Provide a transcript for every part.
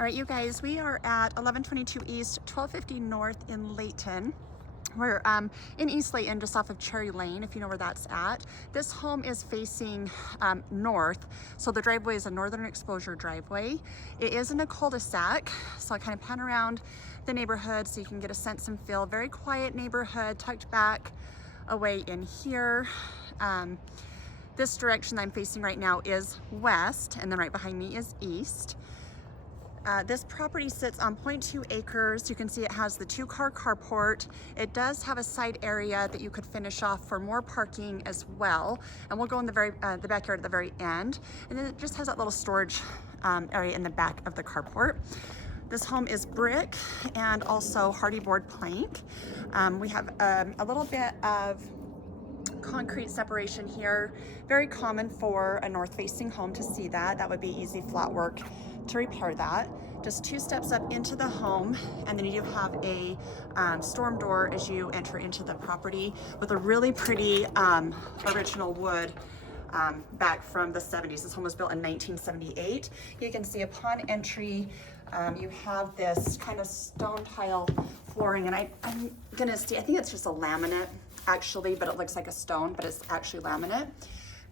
All right, you guys, we are at 1122 East, 1250 North in Layton. We're in East Layton, just off of Cherry Lane, if you know where that's at. This home is facing north, so the driveway is a northern exposure driveway. It is in a cul-de-sac, so I'll kind of pan around the neighborhood so you can get a sense and feel. Very quiet neighborhood, tucked back away in here. This direction I'm facing right now is west, and then right behind me is east. This property sits on 0.2 acres. You can see it has the 2-car carport. It does have a side area that you could finish off for more parking as well. And we'll go in the backyard at the very end. And then it just has that little storage area in the back of the carport. This home is brick and also hardy board plank. We have a little bit of concrete separation here. Very common for a north-facing home to see that. That would be easy flat work to repair that. Just 2 steps up into the home, and then you do have a storm door as you enter into the property with a really pretty original wood back from the 70s. This home was built in 1978. You can see upon entry, you have this kind of stone tile flooring, and I'm gonna see, I think it's just a laminate actually, but it looks like a stone, but it's actually laminate.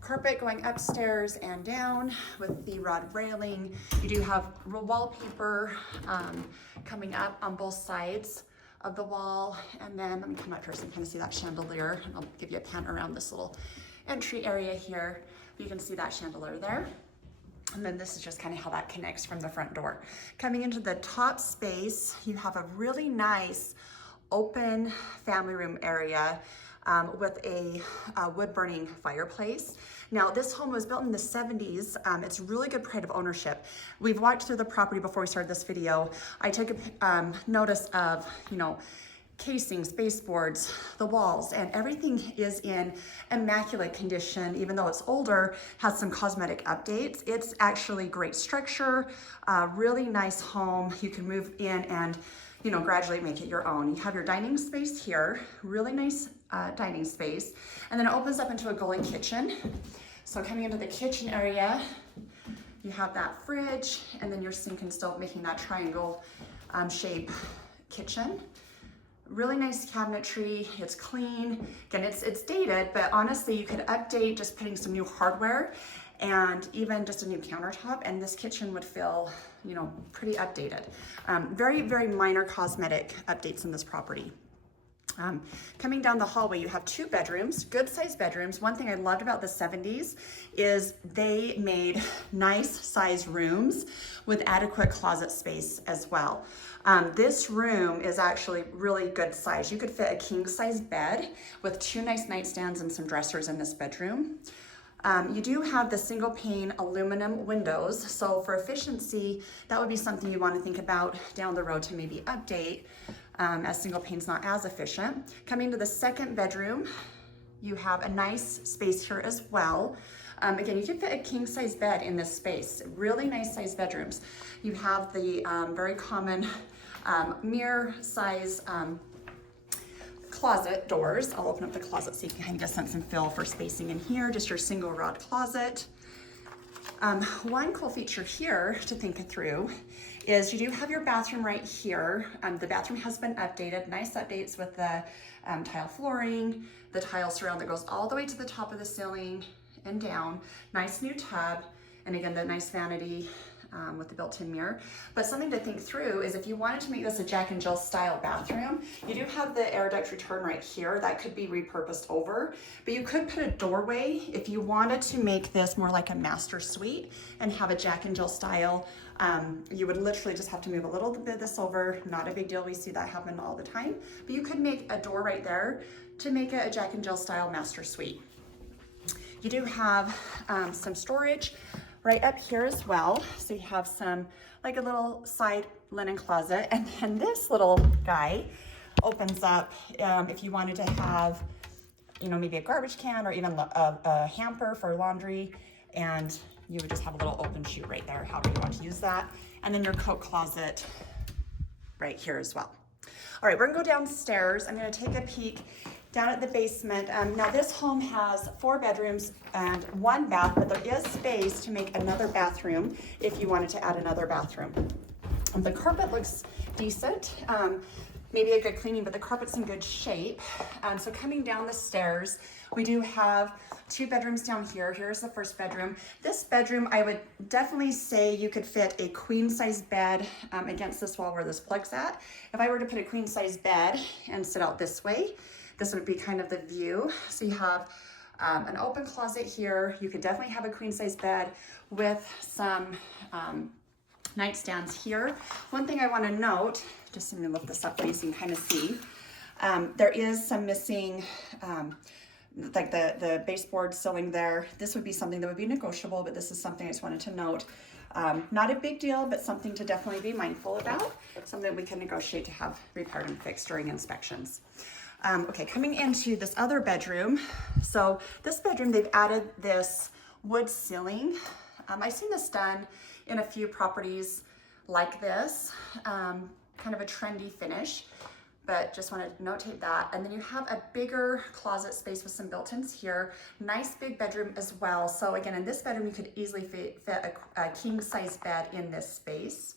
Carpet going upstairs and down with the rod railing. You do have wallpaper coming up on both sides of the wall. And then let me come up here so you can kind of see that chandelier. And I'll give you a pan around this little entry area here. You can see that chandelier there. And then this is just kind of how that connects from the front door. Coming into the top space, you have a really nice open family room area with a wood burning fireplace. Now this home was built in the 70s. It's really good pride of ownership. We've walked through the property before we started this video. I took a notice of, casings, baseboards, the walls, and everything is in immaculate condition. Even though it's older, has some cosmetic updates. It's actually great structure, really nice home. You can move in and gradually make it your own. You have your dining space here, really nice dining space, and then it opens up into a go-in kitchen. So coming into the kitchen area, you have that fridge, and then your sink and stove, making that triangle shape kitchen. Really nice cabinetry. It's clean. Again, it's dated, but honestly, you could update just putting some new hardware and even just a new countertop, and this kitchen would feel, pretty updated. Very, very minor cosmetic updates in this property. Coming down the hallway, you have 2 bedrooms, good sized bedrooms. One thing I loved about the 70s is they made nice sized rooms with adequate closet space as well. This room is actually really good size. You could fit a king size bed with 2 nice nightstands and some dressers in this bedroom. You do have the single pane aluminum windows, so for efficiency, that would be something you want to think about down the road to maybe update, as single pane's not as efficient. Coming to the 2nd bedroom, you have a nice space here as well. Again, you could fit a king size bed in this space. Really nice size bedrooms. You have the very common mirror size closet doors. I'll open up the closet so you can kind of get a sense and feel for spacing in here. Just your single rod closet. One cool feature here to think through is you do have your bathroom right here. The bathroom has been updated, nice updates with the tile flooring, the tile surround that goes all the way to the top of the ceiling and down. Nice new tub, and again, the nice vanity with the built-in mirror. But something to think through is if you wanted to make this a Jack and Jill style bathroom, you do have the air duct return right here. That could be repurposed over, but you could put a doorway if you wanted to make this more like a master suite and have a Jack and Jill style. You would literally just have to move a little bit of this over. Not a big deal. We see that happen all the time, but you could make a door right there to make it a Jack and Jill style master suite. You do have some storage right up here as well. So you have like a little side linen closet, and then this little guy opens up if you wanted to have, maybe a garbage can or even a hamper for laundry, and you would just have a little open chute right there, however you want to use that. And then your coat closet right here as well. All right, we're gonna go downstairs. I'm gonna take a peek down at the basement. Now this home has 4 bedrooms and 1 bath, but there is space to make another bathroom if you wanted to add another bathroom. The carpet looks decent. Maybe a good cleaning, but the carpet's in good shape. So coming down the stairs, we do have 2 bedrooms down here. Here's the first bedroom. This bedroom, I would definitely say you could fit a queen size bed against this wall where this plug's at. If I were to put a queen size bed and sit out this way, this would be kind of the view. So you have an open closet here. You could definitely have a queen size bed with some nightstands here. One thing I want to note, just let me lift this up so you can kind of see, there is some missing, like the baseboard ceiling there. This would be something that would be negotiable, but this is something I just wanted to note. Not a big deal, but something to definitely be mindful about, something we can negotiate to have repaired and fixed during inspections. Okay, coming into this other bedroom. So this bedroom, they've added this wood ceiling. I've seen this done in a few properties like this, kind of a trendy finish, but just want to notate that. And then you have a bigger closet space with some built-ins here. Nice big bedroom as well. So again, in this bedroom, you could easily fit a king size bed in this space.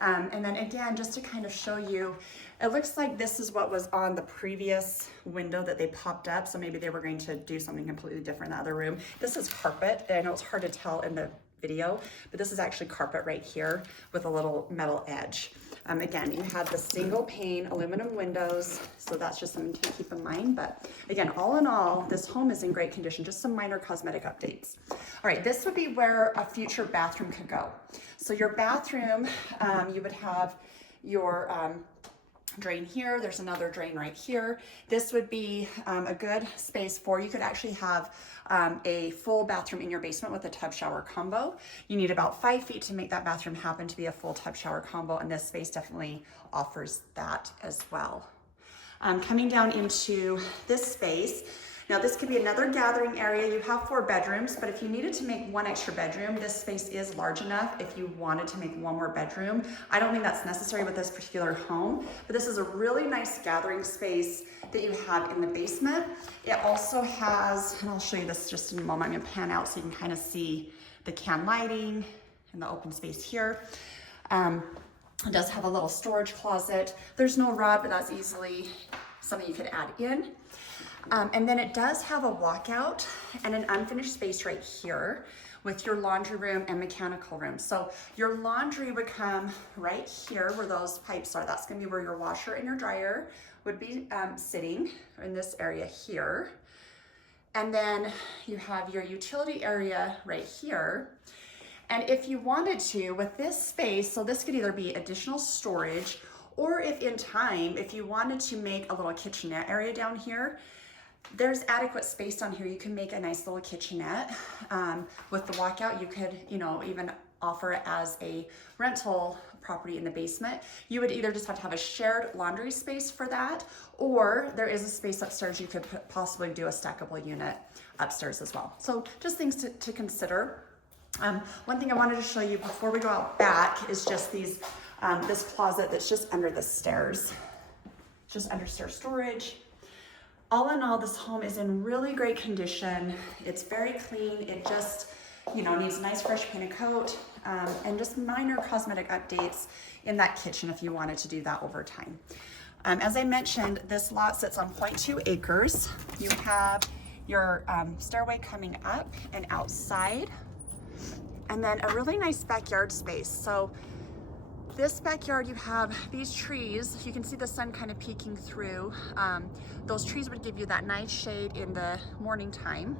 And then again, just to kind of show you, it looks like this is what was on the previous window that they popped up. So maybe they were going to do something completely different in the other room. This is carpet. I know it's hard to tell in the video, but this is actually carpet right here with a little metal edge. Again, you have the single pane aluminum windows, so that's just something to keep in mind. But again, all in all, this home is in great condition, just some minor cosmetic updates. All right, this would be where a future bathroom could go. So your bathroom, you would have your drain here. There's another drain right here. This would be a good space for, you could actually have a full bathroom in your basement with a tub shower combo. You need about 5 feet to make that bathroom happen to be a full tub shower combo, and this space definitely offers that as well. Coming down into this space, now this could be another gathering area. You have 4 bedrooms, but if you needed to make 1 extra bedroom, this space is large enough if you wanted to make 1 more bedroom. I don't think that's necessary with this particular home, but this is a really nice gathering space that you have in the basement. It also has, and I'll show you this just in a moment, I'm gonna pan out so you can kind of see the can lighting and the open space here. It does have a little storage closet. There's no rod, but that's easily something you could add in. And then it does have a walkout and an unfinished space right here with your laundry room and mechanical room. So your laundry would come right here where those pipes are. That's gonna be where your washer and your dryer would be sitting in this area here. And then you have your utility area right here. And if you wanted to, with this space, so this could either be additional storage, or if in time, if you wanted to make a little kitchenette area down here, there's adequate space down here. You can make a nice little kitchenette. With the walkout, you could, even offer it as a rental property in the basement. You would either just have to have a shared laundry space for that, or there is a space upstairs you could possibly do a stackable unit upstairs as well. So just things to consider. One thing I wanted to show you before we go out back is just these, this closet that's just under the stairs, just under stair storage. All in all, this home is in really great condition. It's very clean. It just, needs a nice fresh painted coat, and just minor cosmetic updates in that kitchen if you wanted to do that over time. As I mentioned, this lot sits on 0.2 acres. You have your stairway coming up and outside, and then a really nice backyard space. So this backyard, you have these trees. You can see the sun kind of peeking through. Those trees would give you that nice shade in the morning time.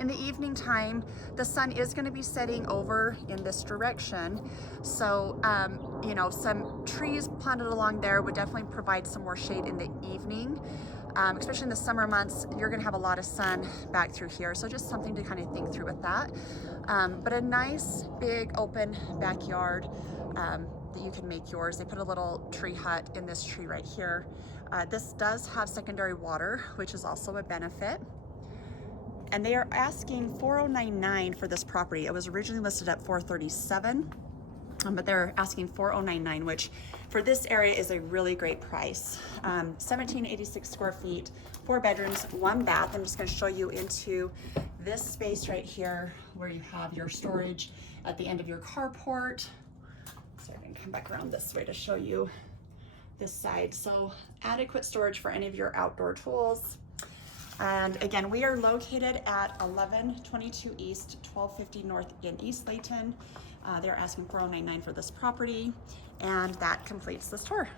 In the evening time, the sun is going to be setting over in this direction. So, some trees planted along there would definitely provide some more shade in the evening. Especially in the summer months, you're going to have a lot of sun back through here. So just something to kind of think through with that. But a nice big open backyard that you can make yours. They put a little tree hut in this tree right here. This does have secondary water, which is also a benefit. And they are asking $4,099 for this property. It was originally listed at $437, but they're asking $4,099, which for this area is a really great price. 1786 square feet, 4 bedrooms, 1 bath. I'm just going to show you into this space right here where you have your storage at the end of your carport. So I can come back around this way to show you this side. So adequate storage for any of your outdoor tools. And again, we are located at 1122 East, 1250 North in East Layton. They're asking $4,099 for this property, and that completes this tour.